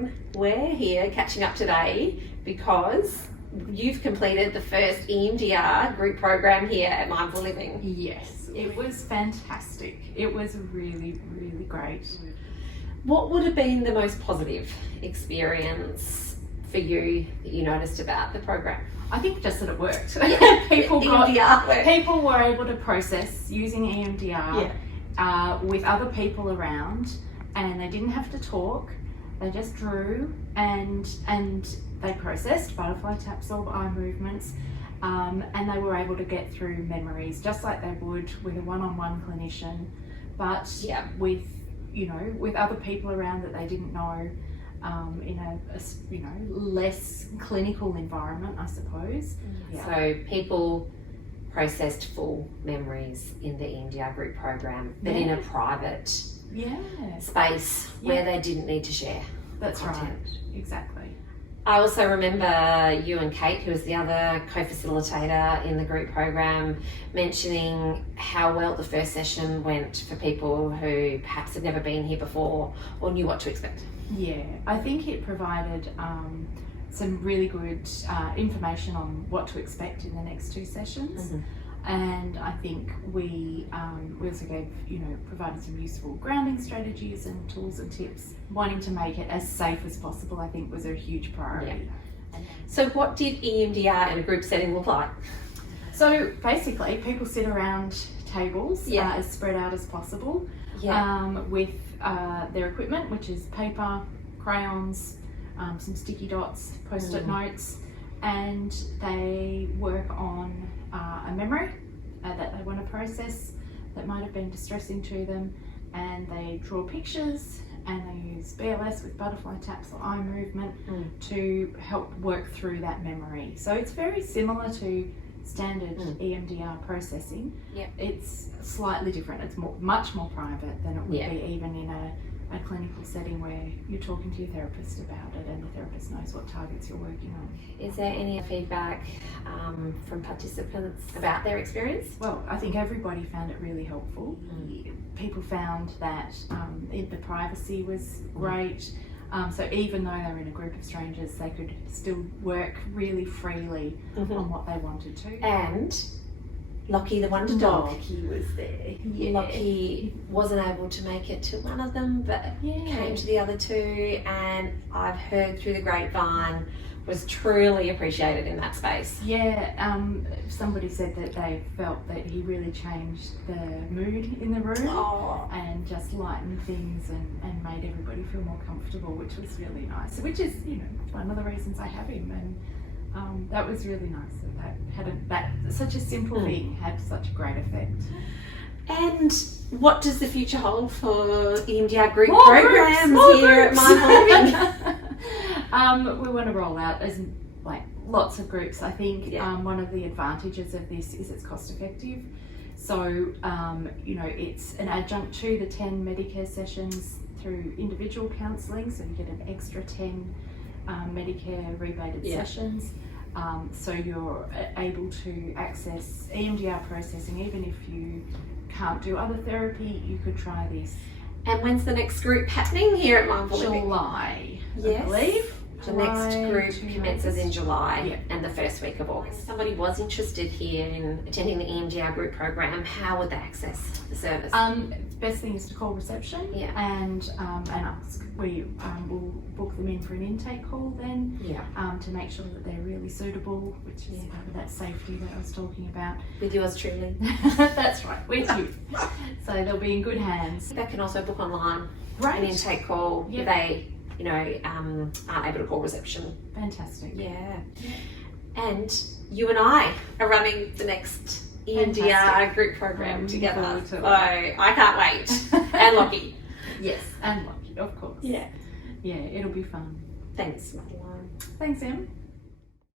Madeline. We're here catching up today because you've completed the first EMDR group program here at Mindful Living. Yes, it was fantastic. It was really, really great. What would have been the most positive experience for you that you noticed about the program? I think just that it worked. Yeah. people EMDR were able to process using EMDR with other people around, and they didn't have to talk. They just drew and they processed butterfly taps, or eye movements, and they were able to get through memories just like they would with a one-on-one clinician, but with other people around that they didn't know, in a less clinical environment, I suppose. Yeah. So people processed full memories in the EMDR group program, but in a private space where they didn't need to share. That's content. right, exactly. I also remember you and Kate, who was the other co-facilitator in the group program, mentioning how well the first session went for people who perhaps had never been here before or knew what to expect. Yeah, I think it provided some really good information on what to expect in the next two sessions. Mm-hmm. And I think we also provided some useful grounding strategies and tools and tips. Wanting to make it as safe as possible, I think, was a huge priority. Yeah. So what did EMDR in a group setting look like? So basically, people sit around tables as spread out as possible with their equipment, which is paper, crayons, some sticky dots, post-it notes, and they work on a memory that they want to process that might have been distressing to them, and they draw pictures and they use BLS with butterfly taps or eye movement to help work through that memory. So it's very similar to standard EMDR processing. It's slightly different. It's much more private than it would be even in a clinical setting where you're talking to your therapist about it and the therapist knows what targets you're working on. Is there any feedback from participants about their experience? Well, I think everybody found it really helpful. People found that the privacy was great. So even though they were in a group of strangers, they could still work really freely on what they wanted to. And Lockie, the wonder dog. Lockie was there. Lockie wasn't able to make it to one of them, but came to the other two, and I've heard through the grapevine was truly appreciated in that space. Somebody said that they felt that he really changed the mood in the room and just lightened things and made everybody feel more comfortable, which was really nice, which is one of the reasons I have him. And that was really nice that such a simple thing had such a great effect. And what does the future hold for EMDR group programs here at Mindful Living? We want to roll out as lots of groups. I think one of the advantages of this is it's cost effective. So it's an adjunct to the 10 Medicare sessions through individual counselling, so you get an extra 10 Medicare rebated sessions. So you're able to access EMDR processing even if you can't do other therapy. You could try this. And when's the next group happening here at Mindful Living? July, I believe. The next group commences in July and the first week of August. If somebody was interested here in attending the EMDR group program, how would they access the service? Best thing is to call reception and ask. We will book them in for an intake call then to make sure that they're really suitable, which is part of that safety that I was talking about. With yours truly. That's right, with you. So they'll be in good hands. They can also book online an intake call if they aren't able to call reception. Fantastic. And you and I are running the next EMDR group program together. So I can't wait. And Lockie. Yes, and Lockie, of course. Yeah, it'll be fun. Thanks, Madeline. Thanks, Em.